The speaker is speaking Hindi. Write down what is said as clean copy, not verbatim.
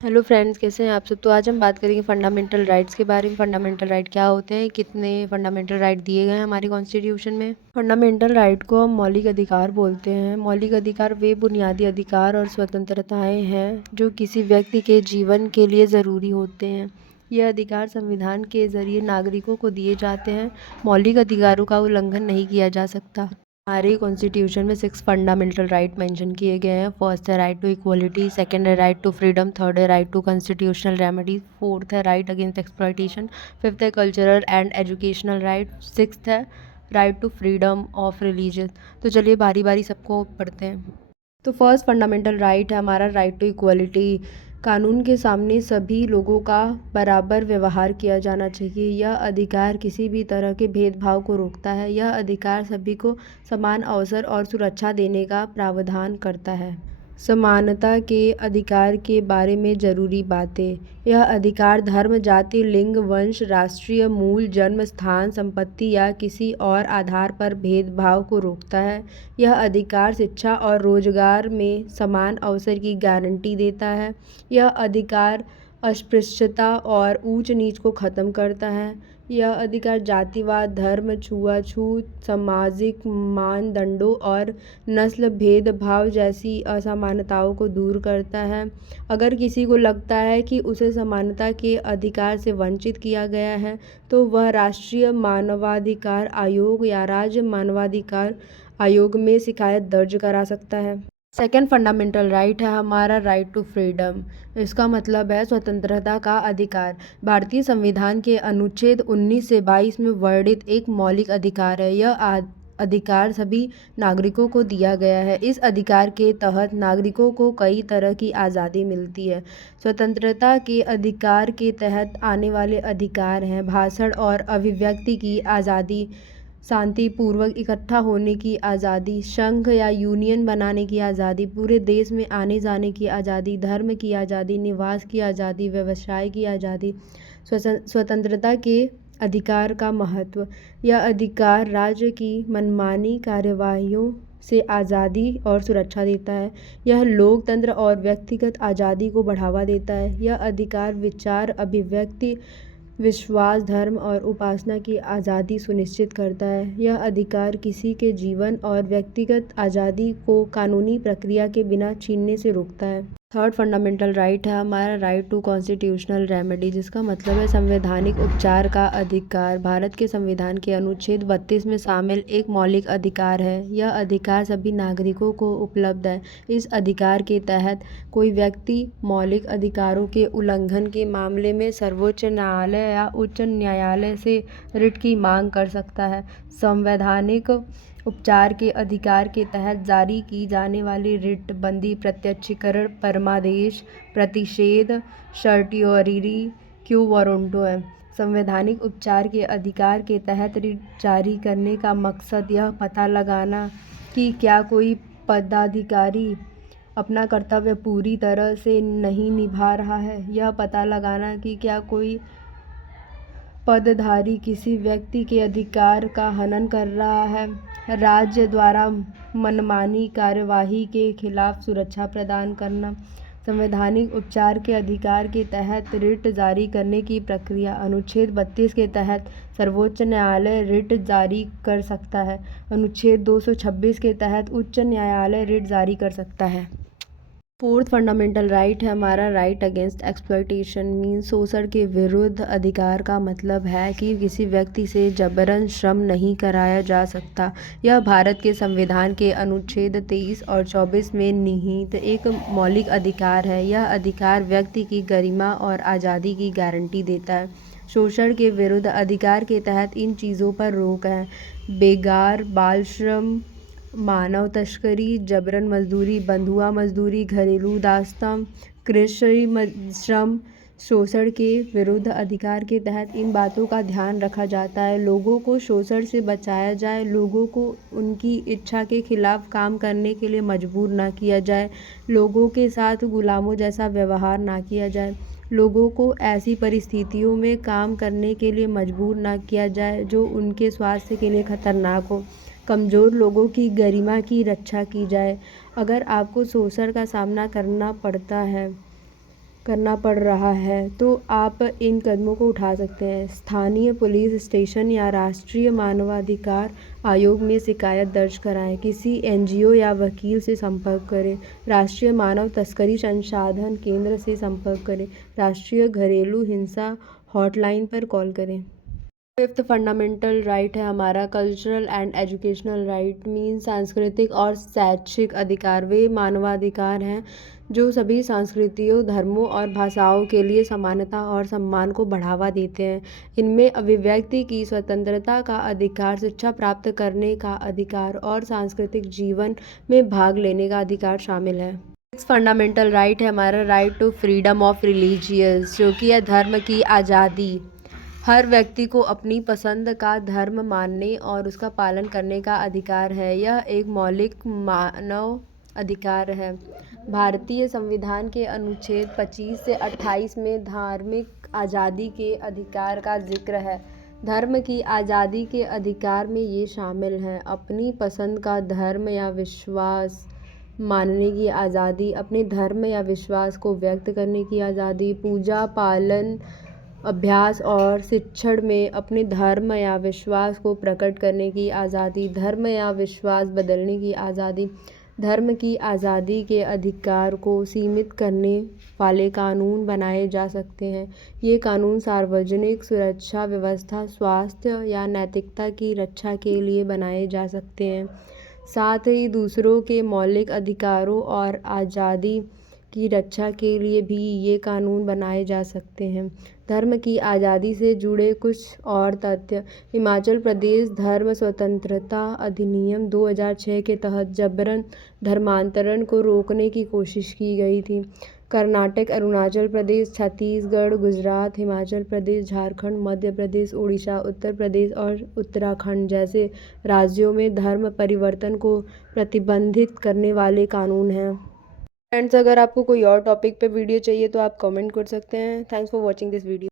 हेलो फ्रेंड्स, कैसे हैं आप सब। तो आज हम बात करेंगे फंडामेंटल राइट्स के बारे में। फंडामेंटल राइट क्या होते हैं, कितने फंडामेंटल राइट दिए गए हैं हमारे कॉन्स्टिट्यूशन में। फंडामेंटल राइट को हम मौलिक अधिकार बोलते हैं। मौलिक अधिकार वे बुनियादी अधिकार और स्वतंत्रताएं हैं जो किसी व्यक्ति के जीवन के लिए ज़रूरी होते हैं। यह अधिकार संविधान के ज़रिए नागरिकों को दिए जाते हैं। मौलिक अधिकारों का उल्लंघन नहीं किया जा सकता। हमारे कॉन्स्टिट्यूशन में 6 फंडामेंटल राइट मेंशन किए गए हैं। फर्स्ट है राइट टू इक्वलिटी, सेकंड है राइट टू फ्रीडम, थर्ड है right to constitutional remedy, fourth है राइट अगेंस्ट एक्सप्लॉयटेशन, फिफ्थ है cultural and educational right, sixth है right to freedom of religion. तो चलिए बारी बारी सबको पढ़ते हैं। तो फर्स्ट फंडामेंटल राइट है हमारा राइट टू इक्वलिटी। कानून के सामने सभी लोगों का बराबर व्यवहार किया जाना चाहिए। यह अधिकार किसी भी तरह के भेदभाव को रोकता है। यह अधिकार सभी को समान अवसर और सुरक्षा देने का प्रावधान करता है। समानता के अधिकार के बारे में ज़रूरी बातें। यह अधिकार धर्म, जाति, लिंग, वंश, राष्ट्रीय मूल, जन्म स्थान, संपत्ति या किसी और आधार पर भेदभाव को रोकता है। यह अधिकार शिक्षा और रोजगार में समान अवसर की गारंटी देता है। यह अधिकार अस्पृश्यता और ऊंच नीच को ख़त्म करता है। यह अधिकार जातिवाद, धर्म, छुआछूत, सामाजिक मानदंडों और नस्ल भेदभाव जैसी असमानताओं को दूर करता है। अगर किसी को लगता है कि उसे समानता के अधिकार से वंचित किया गया है, तो वह राष्ट्रीय मानवाधिकार आयोग या राज्य मानवाधिकार आयोग में शिकायत दर्ज करा सकता है। सेकेंड फंडामेंटल राइट है हमारा राइट टू फ्रीडम। इसका मतलब है स्वतंत्रता का अधिकार। भारतीय संविधान के अनुच्छेद 19 से 22 में वर्णित एक मौलिक अधिकार है। यह अधिकार सभी नागरिकों को दिया गया है। इस अधिकार के तहत नागरिकों को कई तरह की आज़ादी मिलती है। स्वतंत्रता के अधिकार के तहत आने वाले अधिकार हैं भाषण और अभिव्यक्ति की आज़ादी, शांतिपूर्वक इकट्ठा होने की आज़ादी, संघ या यूनियन बनाने की आज़ादी, पूरे देश में आने जाने की आज़ादी, धर्म की आज़ादी, निवास की आज़ादी, व्यवसाय की आज़ादी। स्वतंत्रता के अधिकार का महत्व। यह अधिकार राज्य की मनमानी कार्यवाहियों से आज़ादी और सुरक्षा देता है। यह लोकतंत्र और व्यक्तिगत आज़ादी को बढ़ावा देता है। यह अधिकार विचार, अभिव्यक्ति, विश्वास, धर्म और उपासना की आज़ादी सुनिश्चित करता है। यह अधिकार किसी के जीवन और व्यक्तिगत आज़ादी को कानूनी प्रक्रिया के बिना छीनने से रोकता है। थर्ड फंडामेंटल राइट है हमारा राइट टू कॉन्स्टिट्यूशनल रेमेडी, जिसका मतलब है संवैधानिक उपचार का अधिकार। भारत के संविधान के अनुच्छेद 32 में शामिल एक मौलिक अधिकार है। यह अधिकार सभी नागरिकों को उपलब्ध है। इस अधिकार के तहत कोई व्यक्ति मौलिक अधिकारों के उल्लंघन के मामले में सर्वोच्च न्यायालय या उच्च न्यायालय से रिट की मांग कर सकता है। संवैधानिक उपचार के अधिकार के तहत जारी की जाने वाली रिट बंदी, प्रत्यक्षीकरण, परमादेश, प्रतिषेध, सर्टियोरी क्यू वारंटो है। संवैधानिक उपचार के अधिकार के तहत रिट जारी करने का मकसद यह पता लगाना कि क्या कोई पदाधिकारी अपना कर्तव्य पूरी तरह से नहीं निभा रहा है। यह पता लगाना कि क्या कोई पदधारी किसी व्यक्ति के अधिकार का हनन कर रहा है। राज्य द्वारा मनमानी कार्यवाही के खिलाफ सुरक्षा प्रदान करना। संवैधानिक उपचार के अधिकार के तहत रिट जारी करने की प्रक्रिया। अनुच्छेद 32 के तहत सर्वोच्च न्यायालय रिट जारी कर सकता है। अनुच्छेद 226 के तहत उच्च न्यायालय रिट जारी कर सकता है। फोर्थ फंडामेंटल राइट है हमारा राइट अगेंस्ट एक्सप्लॉयटेशन, मीन्स शोषण के विरुद्ध अधिकार। का मतलब है कि किसी व्यक्ति से जबरन श्रम नहीं कराया जा सकता। यह भारत के संविधान के अनुच्छेद 23 और 24 में निहित एक मौलिक अधिकार है। यह अधिकार व्यक्ति की गरिमा और आज़ादी की गारंटी देता है। शोषण के विरुद्ध अधिकार के तहत इन चीज़ों पर रोक है: बेगार, बाल श्रम, मानव तस्करी, जबरन मजदूरी, बंधुआ मजदूरी, घरेलू दास्तां, कृषि श्रम। शोषण के विरुद्ध अधिकार के तहत इन बातों का ध्यान रखा जाता है: लोगों को शोषण से बचाया जाए, लोगों को उनकी इच्छा के खिलाफ काम करने के लिए मजबूर ना किया जाए, लोगों के साथ गुलामों जैसा व्यवहार ना किया जाए, लोगों को ऐसी परिस्थितियों में काम करने के लिए मजबूर ना किया जाए जो उनके स्वास्थ्य के लिए खतरनाक हो, कमज़ोर लोगों की गरिमा की रक्षा की जाए। अगर आपको शोषण का सामना करना पड़ता है, करना पड़ रहा है तो आप इन कदमों को उठा सकते हैं। स्थानीय पुलिस स्टेशन या राष्ट्रीय मानवाधिकार आयोग में शिकायत दर्ज कराएं। किसी एनजीओ या वकील से संपर्क करें। राष्ट्रीय मानव तस्करी संसाधन केंद्र से संपर्क करें। राष्ट्रीय घरेलू हिंसा हॉटलाइन पर कॉल करें। फिफ्थ फंडामेंटल राइट है हमारा cultural and educational right mean सांस्कृतिक और शैक्षिक अधिकार। वे मानवाधिकार हैं जो सभी संस्कृतियों, धर्मों और भाषाओं के लिए समानता और सम्मान को बढ़ावा देते हैं। इनमें अभिव्यक्ति की स्वतंत्रता का अधिकार, शिक्षा प्राप्त करने का अधिकार और सांस्कृतिक जीवन में भाग लेने का अधिकार शामिल है। फंडामेंटल राइट है हमारा right to freedom of religious, जो कि है धर्म की आज़ादी। हर व्यक्ति को अपनी पसंद का धर्म मानने और उसका पालन करने का अधिकार है। यह एक मौलिक मानव अधिकार है। भारतीय संविधान के अनुच्छेद 25 से 28 में धार्मिक आज़ादी के अधिकार का जिक्र है। धर्म की आज़ादी के अधिकार में ये शामिल हैं: अपनी पसंद का धर्म या विश्वास मानने की आज़ादी, अपने धर्म या विश्वास को व्यक्त करने की आज़ादी, पूजा, पालन, अभ्यास और शिक्षण में अपने धर्म या विश्वास को प्रकट करने की आज़ादी, धर्म या विश्वास बदलने की आज़ादी। धर्म की आज़ादी के अधिकार को सीमित करने वाले कानून बनाए जा सकते हैं। ये कानून सार्वजनिक सुरक्षा व्यवस्था, स्वास्थ्य या नैतिकता की रक्षा के लिए बनाए जा सकते हैं। साथ ही दूसरों के मौलिक अधिकारों और आज़ादी की रक्षा के लिए भी ये कानून बनाए जा सकते हैं। धर्म की आज़ादी से जुड़े कुछ और तथ्य। हिमाचल प्रदेश धर्म स्वतंत्रता अधिनियम 2006 के तहत जबरन धर्मांतरण को रोकने की कोशिश की गई थी। कर्नाटक, अरुणाचल प्रदेश, छत्तीसगढ़, गुजरात, हिमाचल प्रदेश, झारखंड, मध्य प्रदेश, उड़ीसा, उत्तर प्रदेश और उत्तराखंड जैसे राज्यों में धर्म परिवर्तन को प्रतिबंधित करने वाले कानून हैं। फ्रेंड्स, अगर आपको कोई और टॉपिक पे वीडियो चाहिए तो आप कमेंट कर सकते हैं। Thanks for watching this video.